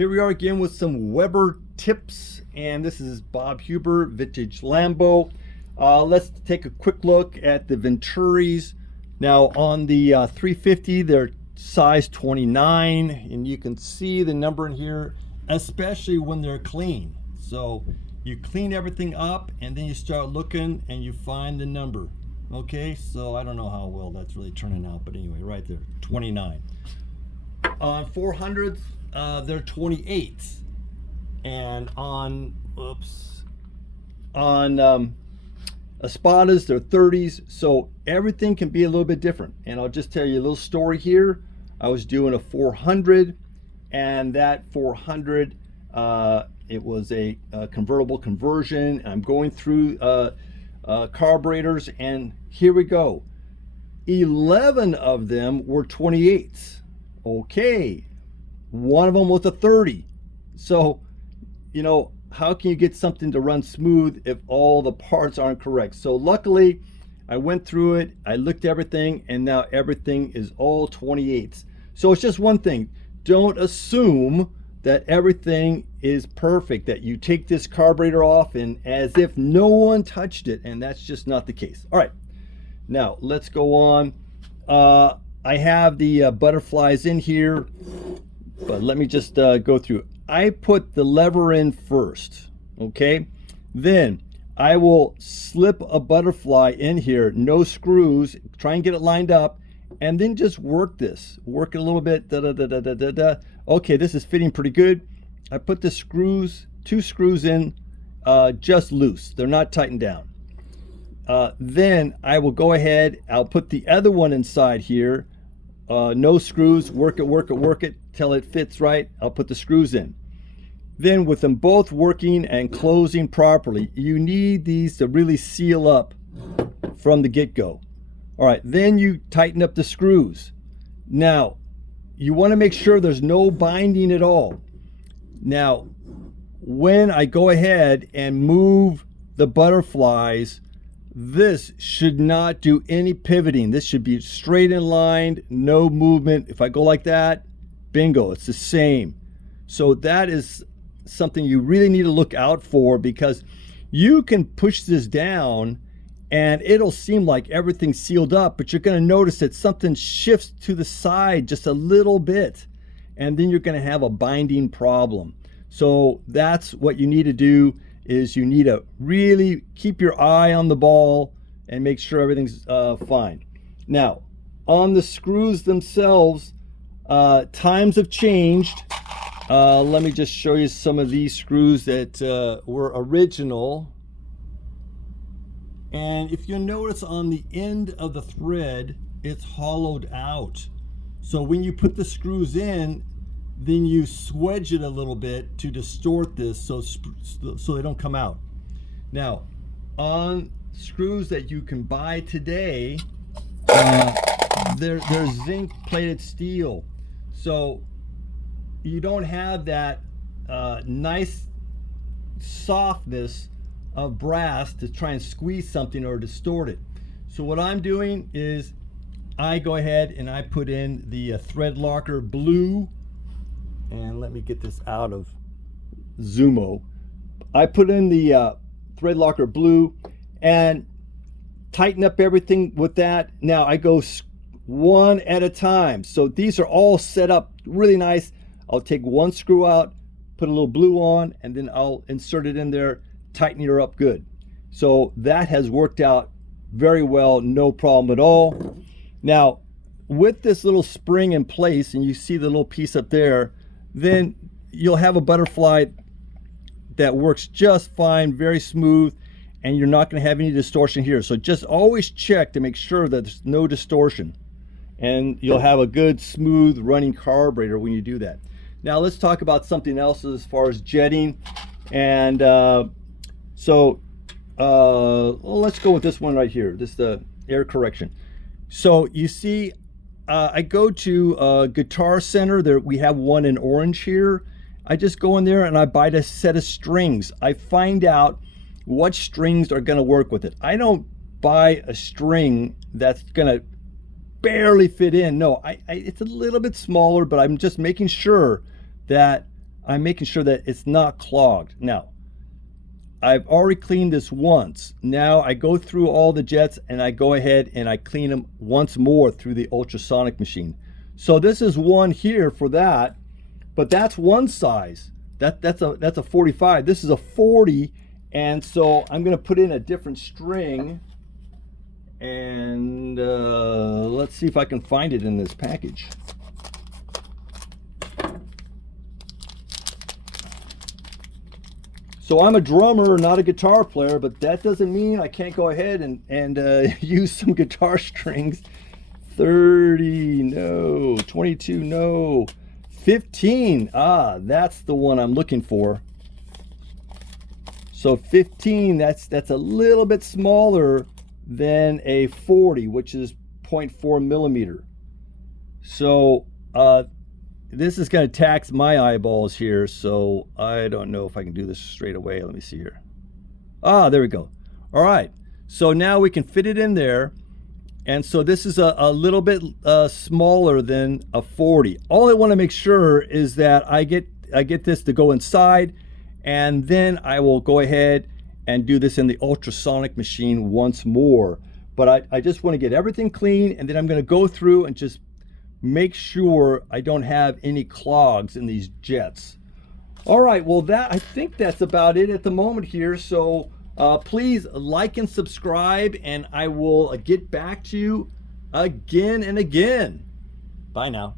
Here we are again with some Weber tips, and this is Bob Huber, vintage Lambo. Let's take a quick look at the Venturis. Now on the 350, they're size 29, and you can see the number in here, especially when they're clean. So you clean everything up, and then you start looking, and you find the number. Okay, so I don't know how well that's really turning out, but anyway, right there, 29. On 400s, they're 28s, and on Espadas, they're 30s. So everything can be a little bit different. And I'll just tell you a little story here. I was doing a 400, and that 400, it was a convertible conversion. I'm going through carburetors, and here we go. 11 of them were 28s. Okay, one of them was a 30. So, you know, how can you get something to run smooth if all the parts aren't correct? So luckily, I went through it, I looked at everything, and now everything is all 28s. So it's just one thing. Don't assume that everything is perfect, that you take this carburetor off and as if no one touched it, and that's just not the case. All right, now let's go on. I have the butterflies in here, but let me just go through. I put the lever in first, okay? Then I will slip a butterfly in here, no screws, try and get it lined up, and then just work this. Work it a little bit, da-da-da-da-da-da. Okay, this is fitting pretty good. I put the screws, 2 screws in just loose. They're not tightened down. Then I will go ahead, I'll put the other one inside here, no screws, work it till it fits right. I'll put the screws in. Then with them both working and closing properly, you need these to really seal up from the get-go. All right, then you tighten up the screws. Now, you want to make sure there's no binding at all. Now, when I go ahead and move the butterflies, this should not do any pivoting. This should be straight in line, no movement. If I go like that, bingo, it's the same. So that is something you really need to look out for, because you can push this down and it'll seem like everything's sealed up, but you're going to notice that something shifts to the side just a little bit, and then you're going to have a binding problem. So that's what you need to do, is you need to really keep your eye on the ball and make sure everything's fine. Now, on the screws themselves, times have changed. Let me just show you some of these screws that were original. And if you notice on the end of the thread, it's hollowed out. So when you put the screws in, then you swedge it a little bit to distort this so they don't come out. Now, on screws that you can buy today, they're zinc plated steel. So you don't have that nice softness of brass to try and squeeze something or distort it. So what I'm doing is I go ahead and I put in the thread locker blue, and let me get this out of Zumo. I put in the thread locker blue and tighten up everything with that. Now I go one at a time. So these are all set up really nice. I'll take one screw out, put a little blue on, and then I'll insert it in there, tighten her up good. So that has worked out very well, no problem at all. Now, with this little spring in place, and you see the little piece up there, then you'll have a butterfly that works just fine, very smooth, and you're not going to have any distortion here. So just always check to make sure that there's no distortion, and you'll have a good, smooth running carburetor when you do that. Now let's talk about something else as far as jetting. And let's go with this one right here, this air correction. So you see, I go to Guitar Center. There we have one in orange here. I just go in there and I buy a set of strings. I find out what strings are going to work with it. I don't buy a string that's going to barely fit in. No, it's a little bit smaller, but I'm just making sure that I'm making sure that it's not clogged. Now, I've already cleaned this once. Now I go through all the jets and I go ahead and I clean them once more through the ultrasonic machine. So this is one here for that, but that's one size. That's a 45. This is a 40, and so I'm going to put in a different string, and let's see if I can find it in this package. So I'm a drummer, not a guitar player, but that doesn't mean I can't go ahead and use some guitar strings. 30, no. 22, no. 15, that's the one I'm looking for. So 15, that's a little bit smaller than a 40, which is 0.4 millimeter. So this is going to tax my eyeballs here, so I don't know if I can do this straight away. Let me see here. There we go. All right, so now we can fit it in there, and so this is a little bit smaller than a 40. All I want to make sure is that I get this to go inside, and then I will go ahead and do this in the ultrasonic machine once more. But I just want to get everything clean, and then I'm going to go through and just make sure I don't have any clogs in these jets. All right, well, I think that's about it at the moment here. So please like and subscribe, and I will get back to you again and again. Bye now.